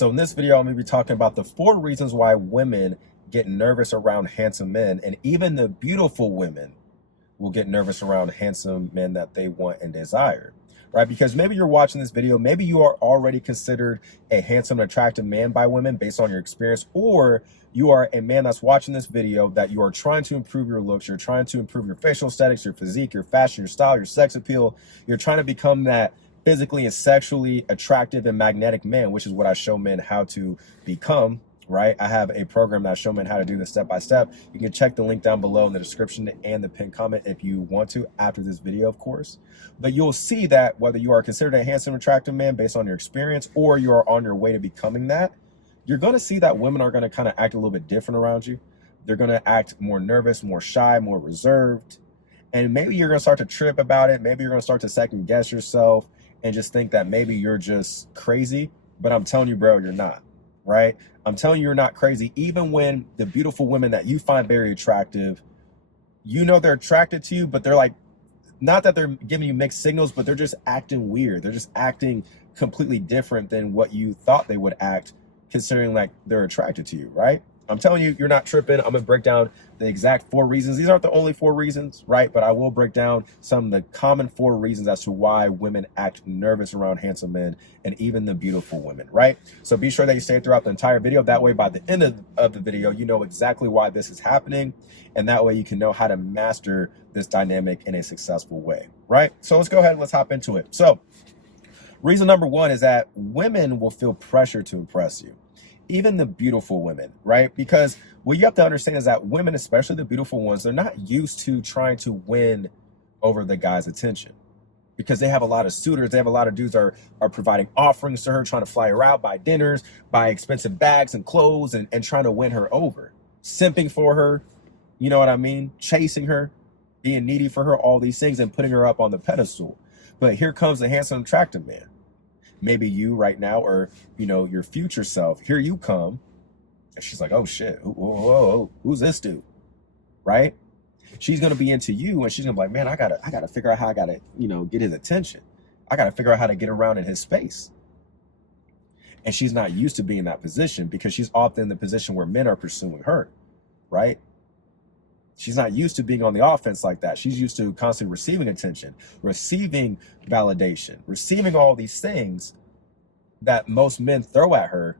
So in this video, I'm going to be talking about the 4 reasons why women get nervous around handsome men, and even the beautiful women will get nervous around handsome men that they want and desire, right? Because maybe you're watching this video, maybe you are already considered a handsome and attractive man by women based on your experience, or you are a man that's watching this video that you are trying to improve your looks, you're trying to improve your facial aesthetics, your physique, your fashion, your style, your sex appeal. You're trying to become that physically and sexually attractive and magnetic man, which is what I show men how to become, right? I have a program that I show men how to do this step by step. You can check the link down below in the description and the pinned comment if you want to, after this video, of course. But you'll see that whether you are considered a handsome, attractive man based on your experience, or you are on your way to becoming that, you're going to see that women are going to kind of act a little bit different around you. They're going to act more nervous, more shy, more reserved. And maybe you're going to start to trip about it. Maybe you're going to start to second guess yourself and just think that maybe you're just crazy. But I'm telling you, bro, you're not, right? I'm telling you, you're not crazy. Even when the beautiful women that you find very attractive, you know they're attracted to you, but they're like, not that they're giving you mixed signals, but they're just acting weird. They're just acting completely different than what you thought they would act, considering like they're attracted to you, right? I'm telling you, you're not tripping. I'm going to break down the exact 4 reasons. These aren't the only 4 reasons, right? But I will break down some of the common 4 reasons as to why women act nervous around handsome men and even the beautiful women, right? So be sure that you stay throughout the entire video. That way, by the end of the video, you know exactly why this is happening. And that way you can know how to master this dynamic in a successful way, right? So let's go ahead and let's hop into it. So reason number 1 is that women will feel pressure to impress you. Even the beautiful women, right? Because what you have to understand is that women, especially the beautiful ones, they're not used to trying to win over the guy's attention, because they have a lot of suitors. They have a lot of dudes are providing offerings to her, trying to fly her out, buy dinners, buy expensive bags and clothes, and trying to win her over, simping for her, you know what I mean? Chasing her, being needy for her, all these things, and putting her up on the pedestal. But here comes the handsome, attractive man. Maybe you right now, or, you know, your future self, here you come. And she's like, oh shit, whoa, who's this dude? Right? She's going to be into you, and she's going to be like, man, I gotta figure out how I gotta, you know, get his attention. I gotta figure out how to get around in his space. And she's not used to being in that position, because she's often in the position where men are pursuing her, right? She's not used to being on the offense like that. She's used to constantly receiving attention, receiving validation, receiving all these things that most men throw at her,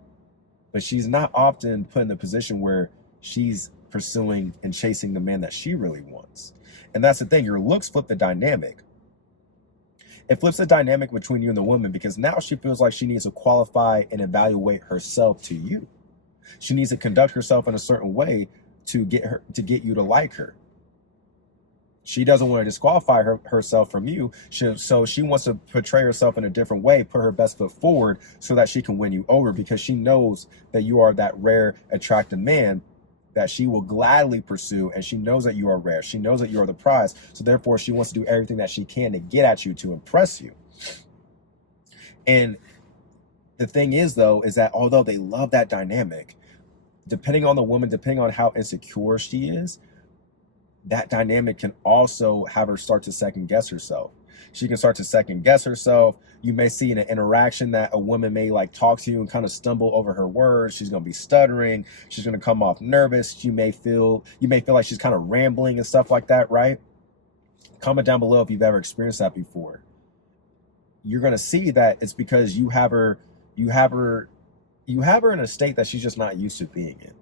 but she's not often put in the position where she's pursuing and chasing the man that she really wants. And that's the thing, your looks flip the dynamic. It flips the dynamic between you and the woman, because now she feels like she needs to qualify and evaluate herself to you. She needs to conduct herself in a certain way to get you to like her. She doesn't want to disqualify herself from you. So she wants to portray herself in a different way, put her best foot forward so that she can win you over, because she knows that you are that rare, attractive man that she will gladly pursue. And she knows that you are rare. She knows that you are the prize. So therefore, she wants to do everything that she can to get at you, to impress you. And the thing is, though, is that although they love that dynamic, depending on the woman, depending on how insecure she is, that dynamic can also have her start to second guess herself. She can start to second guess herself. You may see in an interaction that a woman may like talk to you and kind of stumble over her words. She's going to be stuttering. She's going to come off nervous. You may feel like she's kind of rambling and stuff like that, right? Comment down below if you've ever experienced that before. You're going to see that it's because you have her in a state that she's just not used to being in.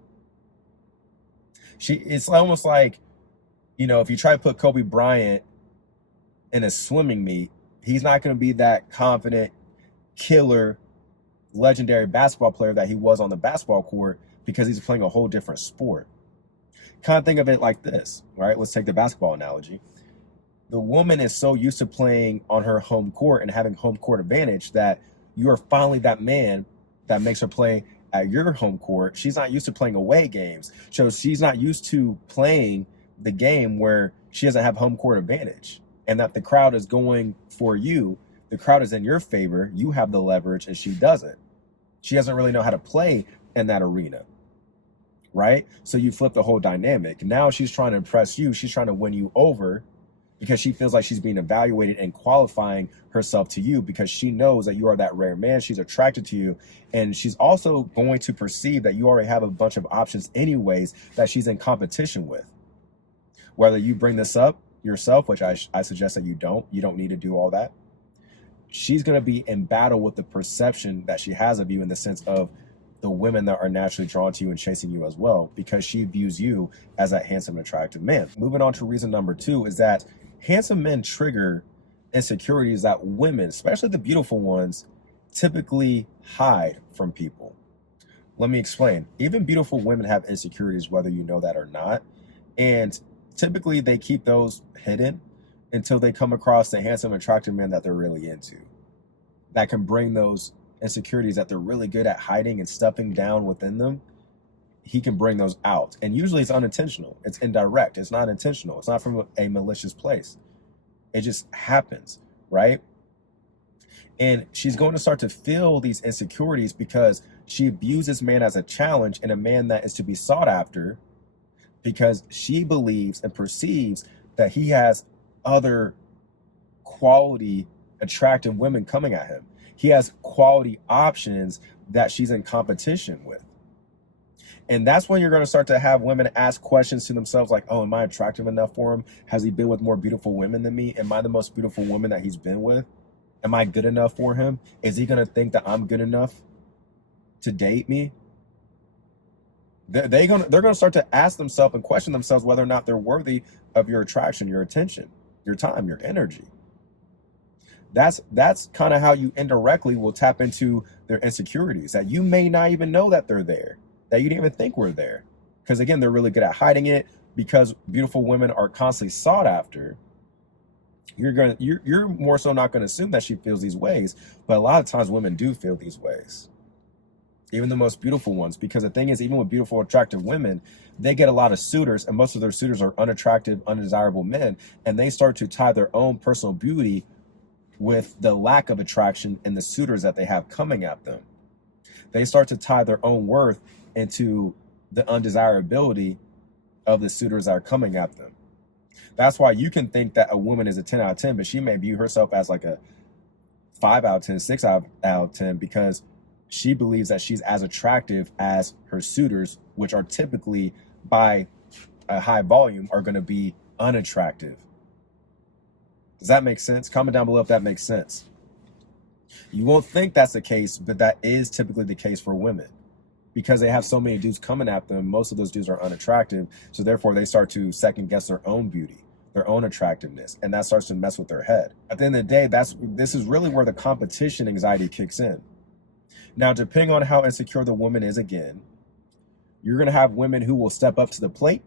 It's almost like, you know, if you try to put Kobe Bryant in a swimming meet, he's not going to be that confident, killer, legendary basketball player that he was on the basketball court, because he's playing a whole different sport. Kind of think of it like this, right? Let's take the basketball analogy. The woman is so used to playing on her home court and having home court advantage that you are finally that man that makes her play at your home court. She's not used to playing away games. So she's not used to playing the game where she doesn't have home court advantage, and that the crowd is going for you. The crowd is in your favor. You have the leverage and she doesn't. She doesn't really know how to play in that arena, right? So you flip the whole dynamic. Now she's trying to impress you. She's trying to win you over. because she feels like she's being evaluated and qualifying herself to you because she knows that you are that rare man. She's attracted to you. And she's also going to perceive that you already have a bunch of options anyways that she's in competition with. Whether you bring this up yourself, which I suggest that you don't need to do all that. She's going to be in battle with the perception that she has of you in the sense of the women that are naturally drawn to you and chasing you as well, because she views you as that handsome and attractive man. Moving on to reason number 2 is that handsome men trigger insecurities that women, especially the beautiful ones, typically hide from people. Let me explain. Even beautiful women have insecurities, whether you know that or not. And typically they keep those hidden until they come across the handsome, attractive man that they're really into. That can bring those insecurities that they're really good at hiding and stuffing down within them. He can bring those out. And usually it's unintentional. It's indirect. It's not intentional. It's not from a malicious place. It just happens, right? And she's going to start to feel these insecurities because she views this man as a challenge and a man that is to be sought after, because she believes and perceives that he has other quality, attractive women coming at him. He has quality options that she's in competition with. And that's when you're going to start to have women ask questions to themselves like, oh, am I attractive enough for him? Has he been with more beautiful women than me? Am I the most beautiful woman that he's been with? Am I good enough for him? Is he going to think that I'm good enough to date me? They're going to start to ask themselves and question themselves whether or not they're worthy of your attraction, your attention, your time, your energy. That's kind of how you indirectly will tap into their insecurities that you may not even know that they're there, that you didn't even think were there. Because again, they're really good at hiding it, because beautiful women are constantly sought after. You're more so not going to assume that she feels these ways, but a lot of times women do feel these ways. Even the most beautiful ones, because the thing is, even with beautiful, attractive women, they get a lot of suitors, and most of their suitors are unattractive, undesirable men, and they start to tie their own personal beauty with the lack of attraction in the suitors that they have coming at them. They start to tie their own worth into the undesirability of the suitors that are coming at them. That's why you can think that a woman is a 10 out of 10, but she may view herself as like a 5 out of 10, 6 out of 10, because she believes that she's as attractive as her suitors, which are typically by a high volume are going to be unattractive. Does that make sense? Comment down below if that makes sense. You won't think that's the case, but that is typically the case for women, because they have so many dudes coming at them. Most of those dudes are unattractive. So therefore they start to second guess their own beauty, their own attractiveness. And that starts to mess with their head. At the end of the day, this is really where the competition anxiety kicks in. Now, depending on how insecure the woman is, again, you're going to have women who will step up to the plate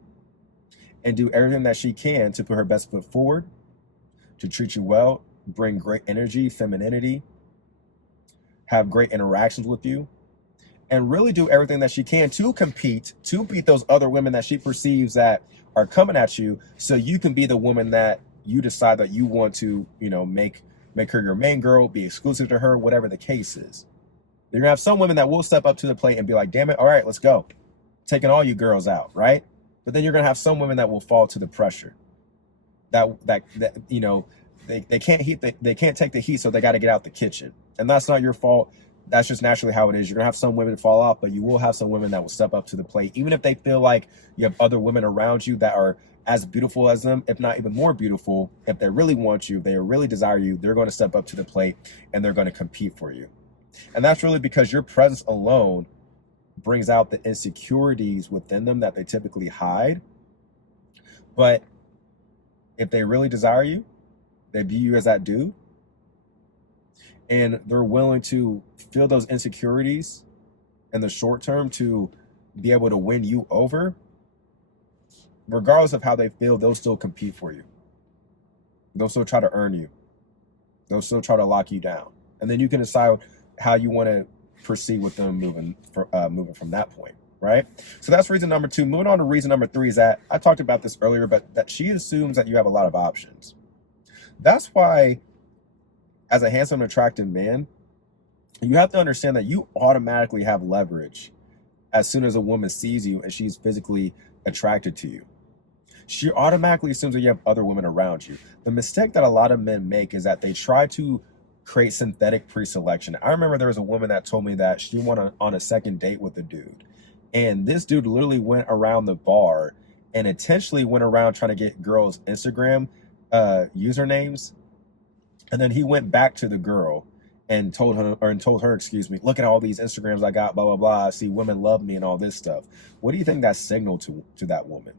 and do everything that she can to put her best foot forward, to treat you well, bring great energy, femininity, have great interactions with you, and really do everything that she can to compete, to beat those other women that she perceives that are coming at you, so you can be the woman that you decide that you want to, make her your main girl, be exclusive to her, whatever the case is. You're going to have some women that will step up to the plate and be like, damn it, all right, let's go. Taking all you girls out, right? But then you're going to have some women that will fall to the pressure. They can't they can't take the heat, so they got to get out the kitchen. And that's not your fault. That's just naturally how it is. You're going to have some women fall off, but you will have some women that will step up to the plate, even if they feel like you have other women around you that are as beautiful as them, if not even more beautiful. If they really want you, they really desire you, they're going to step up to the plate and they're going to compete for you. And that's really because your presence alone brings out the insecurities within them that they typically hide. But if they really desire you, they view you as that dude, and they're willing to feel those insecurities in the short term to be able to win you over, regardless of how they feel, they'll still compete for you. They'll still try to earn you. They'll still try to lock you down. And then you can decide how you want to proceed with them moving from that point, right? So that's reason number 2. Moving on to reason number 3 is that, I talked about this earlier, but that she assumes that you have a lot of options. That's why, as a handsome, attractive man, you have to understand that you automatically have leverage as soon as a woman sees you and she's physically attracted to you. She automatically assumes that you have other women around you. The mistake that a lot of men make is that they try to create synthetic pre-selection. I remember there was a woman that told me that she went on a second date with a dude. And this dude literally went around the bar and intentionally went around trying to get girls' Instagram usernames. And then he went back to the girl and told her, excuse me, look at all these Instagrams I got, blah, blah, blah. I see women love me and all this stuff. What do you think that signaled to that woman?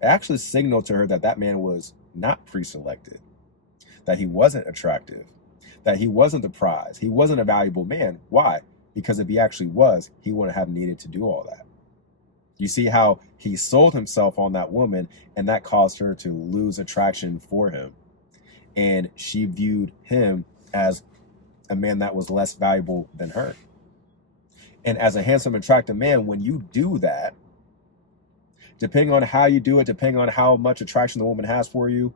It actually signaled to her that that man was not pre-selected, that he wasn't attractive, that he wasn't the prize, he wasn't a valuable man. Why? Because if he actually was, he wouldn't have needed to do all that. You see how he sold himself on that woman, and that caused her to lose attraction for him. And she viewed him as a man that was less valuable than her. And as a handsome, attractive man, when you do that, depending on how you do it, depending on how much attraction the woman has for you,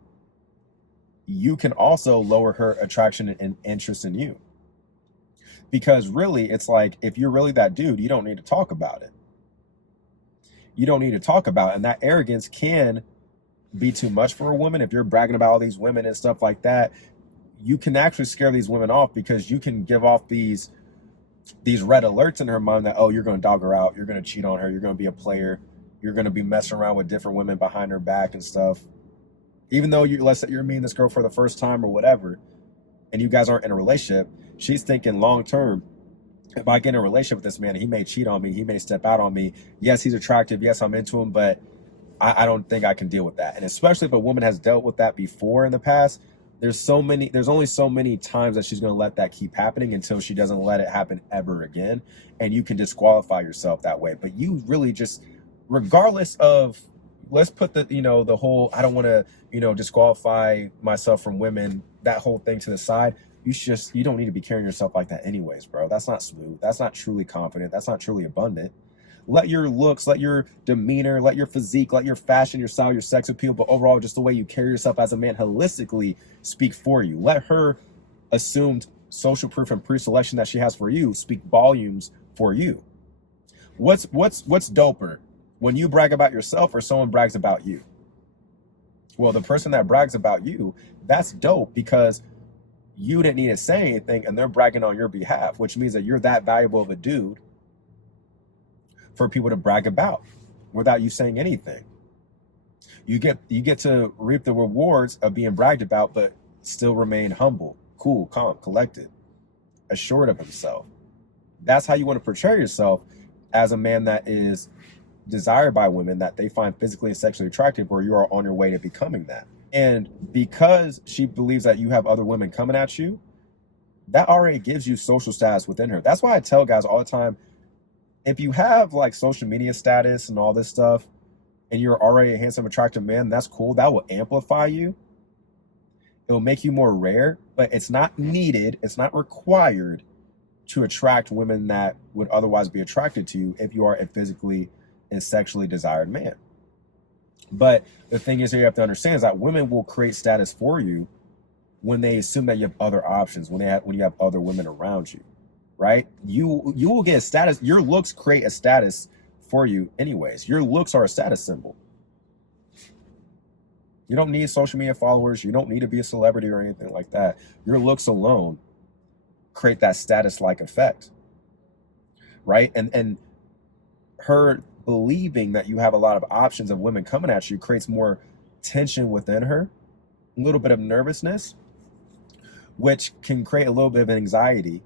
you can also lower her attraction and interest in you. Because really, it's like, if you're really that dude, you don't need to talk about it. You don't need to talk about it. And that arrogance can be too much for a woman. If you're bragging about all these women and stuff like that, you can actually scare these women off, because you can give off these red alerts in her mind that, oh, you're going to dog her out, you're going to cheat on her, you're going to be a player, you're going to be messing around with different women behind her back and stuff. Even though let's say you're meeting this girl for the first time or whatever, and you guys aren't in a relationship, she's thinking long term, if I get in a relationship with this man, he may cheat on me, he may step out on me. Yes, he's attractive, yes, I'm into him, but I don't think I can deal with that. And especially if a woman has dealt with that before in the past, there's only so many times that she's going to let that keep happening until she doesn't let it happen ever again. And you can disqualify yourself that way. But you really just, regardless of, let's put the whole, I don't want to, disqualify myself from women, that whole thing to the side. You don't need to be carrying yourself like that anyways, bro. That's not smooth. That's not truly confident. That's not truly abundant. Let your looks, let your demeanor, let your physique, let your fashion, your style, your sex appeal, but overall just the way you carry yourself as a man holistically speak for you. Let her assumed social proof and pre-selection that she has for you speak volumes for you. What's doper? When you brag about yourself or someone brags about you? Well, the person that brags about you, that's dope, because you didn't need to say anything and they're bragging on your behalf, which means that you're that valuable of a dude for people to brag about without you saying anything. You get to reap the rewards of being bragged about, but still remain humble, cool, calm, collected, assured of himself. That's how you want to portray yourself as a man that is desired by women, that they find physically and sexually attractive, or you are on your way to becoming that. And because she believes that you have other women coming at you, that already gives you social status within her. That's why I tell guys all the time, if you have like social media status and all this stuff, and you're already a handsome, attractive man, that's cool. That will amplify you. It will make you more rare, but it's not needed. It's not required to attract women that would otherwise be attracted to you if you are a physically and sexually desired man. But the thing is, you have to understand is that women will create status for you when they assume that you have other options, when you have other women around you. Right? You will get a status. Your looks create a status for you anyways. Your looks are a status symbol. You don't need social media followers. You don't need to be a celebrity or anything like that. Your looks alone create that status-like effect. Right? And her believing that you have a lot of options of women coming at you creates more tension within her, a little bit of nervousness, which can create a little bit of anxiety.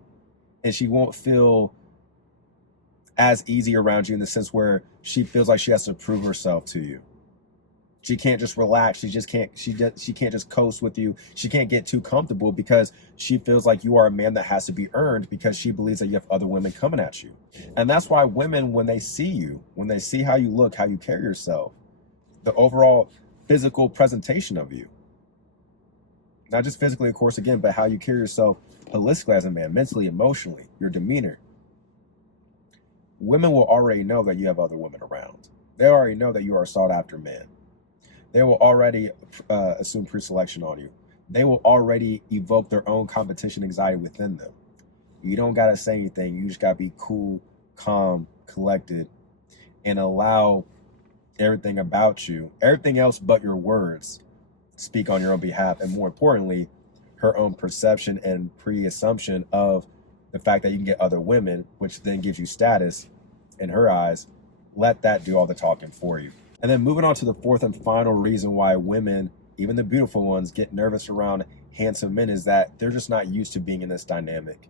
And she won't feel as easy around you in the sense where she feels like she has to prove herself to you. She can't just relax. She can't just coast with you. She can't get too comfortable because she feels like you are a man that has to be earned, because she believes that you have other women coming at you. And that's why women, when they see you, when they see how you look, how you carry yourself, the overall physical presentation of you, not just physically, of course, again, but how you carry yourself holistically as a man, mentally, emotionally, your demeanor. Women will already know that you have other women around. They already know that you are a sought after man. They will already assume pre-selection on you. They will already evoke their own competition anxiety within them. You don't got to say anything. You just got to be cool, calm, collected, and allow everything about you, everything else but your words speak on your own behalf. And more importantly, her own perception and pre-assumption of the fact that you can get other women, which then gives you status in her eyes. Let that do all the talking for you. And then moving on to the fourth and final reason why women, even the beautiful ones, get nervous around handsome men is that they're just not used to being in this dynamic.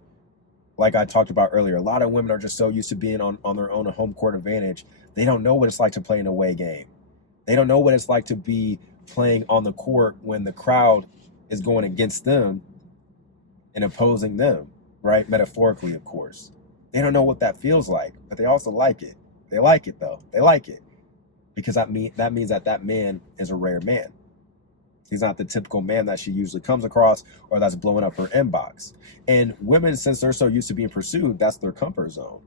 Like I talked about earlier, a lot of women are just so used to being on their own home court advantage. They don't know what it's like to play an away game. They don't know what it's like to be playing on the court when the crowd is going against them and opposing them, right? Metaphorically, of course. They don't know what that feels like, but they also like it. They like it, though. They like it because that means that man is a rare man. He's not the typical man that she usually comes across or that's blowing up her inbox. And women, since they're so used to being pursued, that's their comfort zone.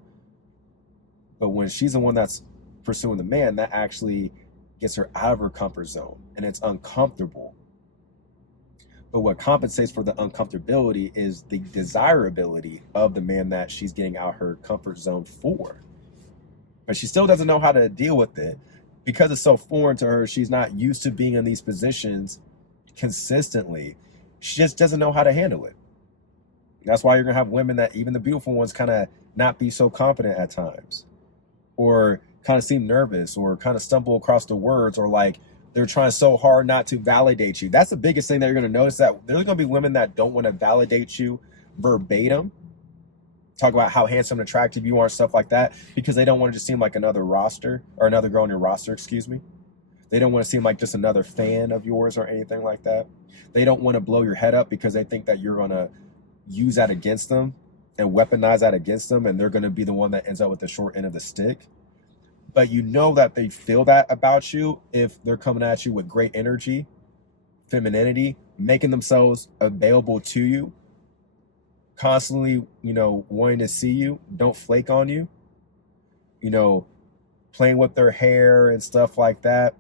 But when she's the one that's pursuing the man, that actually gets her out of her comfort zone, and it's uncomfortable. But what compensates for the uncomfortability is the desirability of the man that she's getting out her comfort zone for. But she still doesn't know how to deal with it because it's so foreign to her. She's not used to being in these positions consistently. She just doesn't know how to handle it. That's why you're gonna have women that, even the beautiful ones, kind of not be so confident at times, or kind of seem nervous, or kind of stumble across the words, or like they're trying so hard not to validate you. That's the biggest thing that you're gonna notice, that there's gonna be women that don't want to validate you verbatim, talk about how handsome and attractive you are, stuff like that, because they don't want to just seem like another roster, or another girl on your roster, excuse me. They don't want to seem like just another fan of yours or anything like that. They don't want to blow your head up because they think that you're going to use that against them and weaponize that against them, and they're going to be the one that ends up with the short end of the stick. But you know that they feel that about you if they're coming at you with great energy, femininity, making themselves available to you, constantly, wanting to see you, don't flake on you, playing with their hair and stuff like that.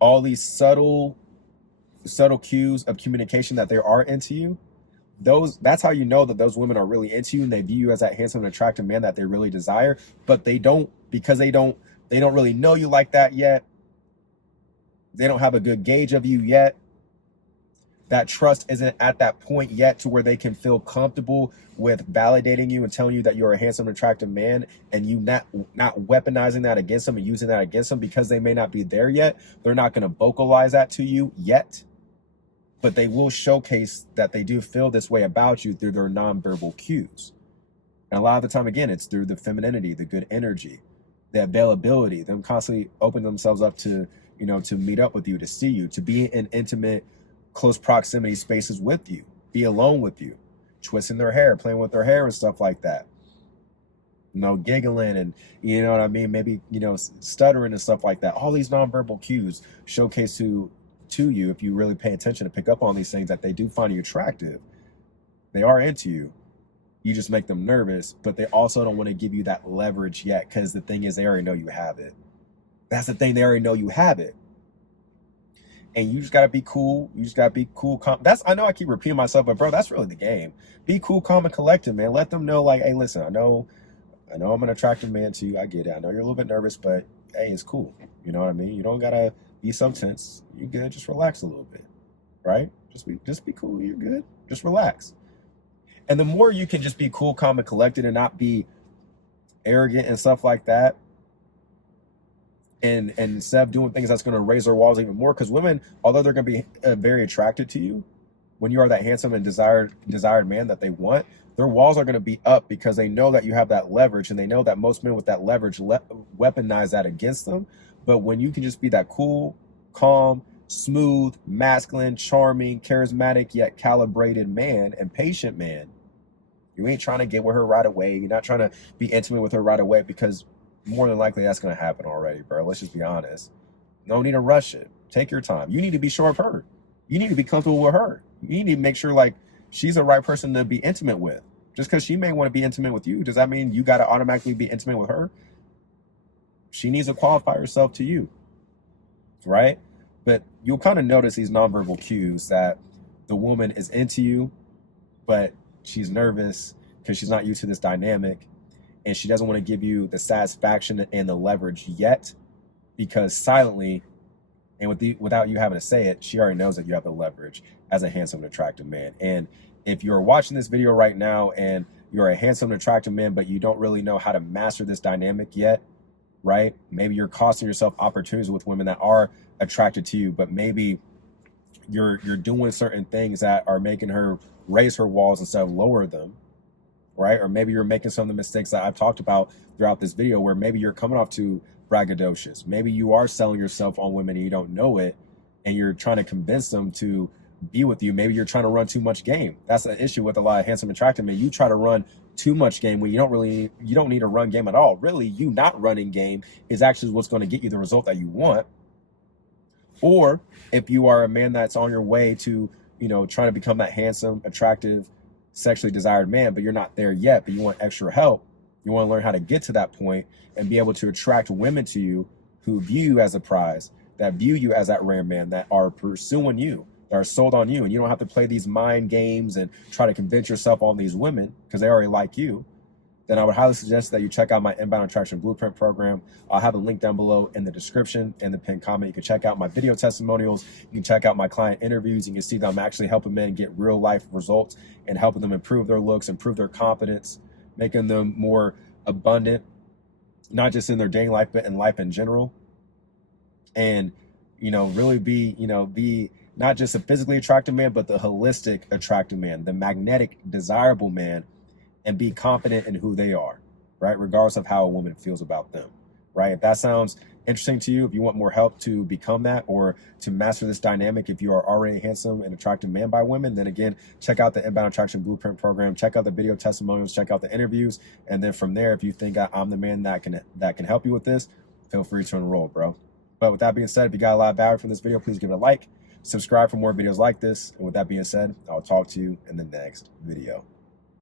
All these subtle cues of communication that they are into you. That's how you know that those women are really into you, and they view you as that handsome and attractive man that they really desire. But they don't, because they don't really know you like that yet. They don't have a good gauge of you yet. That trust isn't at that point yet to where they can feel comfortable with validating you and telling you that you're a handsome and attractive man, and you not weaponizing that against them and using that against them, because they may not be there yet. They're not going to vocalize that to you yet, but they will showcase that they do feel this way about you through their nonverbal cues. And a lot of the time, again, it's through the femininity, the good energy, the availability, them constantly opening themselves up to, to meet up with you, to see you, to be in intimate, close proximity spaces with you, be alone with you, twisting their hair, playing with their hair and stuff like that. Giggling and, what I mean? Maybe, stuttering and stuff like that. All these nonverbal cues showcase to you, if you really pay attention to pick up on these things, that they do find you attractive. They are into you. You just make them nervous, but they also don't want to give you that leverage yet, because the thing is, they already know you have it. That's the thing. They already know you have it. And you just got to be cool. You just got to be cool. I know I keep repeating myself, but bro, that's really the game. Be cool, calm, and collected, man. Let them know, like, hey, listen, I know I'm an attractive man to you. I get it. I know you're a little bit nervous, but hey, it's cool. You know what I mean? You don't got to be so tense. You good. Just relax a little bit, right? Just be cool. You're good. Just relax. And the more you can just be cool, calm, and collected, and not be arrogant and stuff like that, and instead of doing things that's going to raise their walls even more, because women, although they're going to be very attracted to you, when you are that handsome and desired man that they want, their walls are going to be up, because they know that you have that leverage, and they know that most men with that leverage weaponize that against them. But when you can just be that cool, calm, smooth, masculine, charming, charismatic, yet calibrated man and patient man, you ain't trying to get with her right away. You're not trying to be intimate with her right away, because more than likely that's going to happen already, bro. Let's just be honest. No need to rush it. Take your time. You need to be sure of her. You need to be comfortable with her. You need to make sure, like, she's the right person to be intimate with. Just because she may want to be intimate with you, does that mean you got to automatically be intimate with her? She needs to qualify herself to you, right? But you'll kind of notice these nonverbal cues that the woman is into you, but she's nervous because she's not used to this dynamic, and she doesn't want to give you the satisfaction and the leverage yet, because silently and without you having to say it, she already knows that you have the leverage as a handsome and attractive man. And if you're watching this video right now and you're a handsome and attractive man, but you don't really know how to master this dynamic yet, right? Maybe you're costing yourself opportunities with women that are attracted to you, but maybe you're doing certain things that are making her raise her walls instead of lower them, right? Or maybe you're making some of the mistakes that I've talked about throughout this video, where maybe you're coming off too braggadocious. Maybe you are selling yourself on women and you don't know it, and you're trying to convince them to be with you. Maybe you're trying to run too much game. That's an issue with a lot of handsome, attractive men. You try to run too much game when you don't need to run game at all. Really, you not running game is actually what's going to get you the result that you want. Or if you are a man that's on your way to, trying to become that handsome, attractive, sexually desired man, but you're not there yet, but you want extra help. You want to learn how to get to that point and be able to attract women to you who view you as a prize, that view you as that rare man, that are pursuing you, that are sold on you. And you don't have to play these mind games and try to convince yourself on these women because they already like you. Then I would highly suggest that you check out my Inbound Attraction Blueprint program. I'll have a link down below in the description and the pinned comment. You can check out my video testimonials. You can check out my client interviews. You can see that I'm actually helping men get real life results and helping them improve their looks, improve their confidence, making them more abundant, not just in their dating life, but in life in general. And, really be not just a physically attractive man, but the holistic attractive man, the magnetic, desirable man, and be confident in who they are, right? Regardless of how a woman feels about them, right? If that sounds interesting to you, if you want more help to become that or to master this dynamic, if you are already a handsome and attractive man by women, then again, check out the Inbound Attraction Blueprint program, check out the video testimonials, check out the interviews. And then from there, if you think I'm the man that can help you with this, feel free to enroll, bro. But with that being said, if you got a lot of value from this video, please give it a like, subscribe for more videos like this. And with that being said, I'll talk to you in the next video.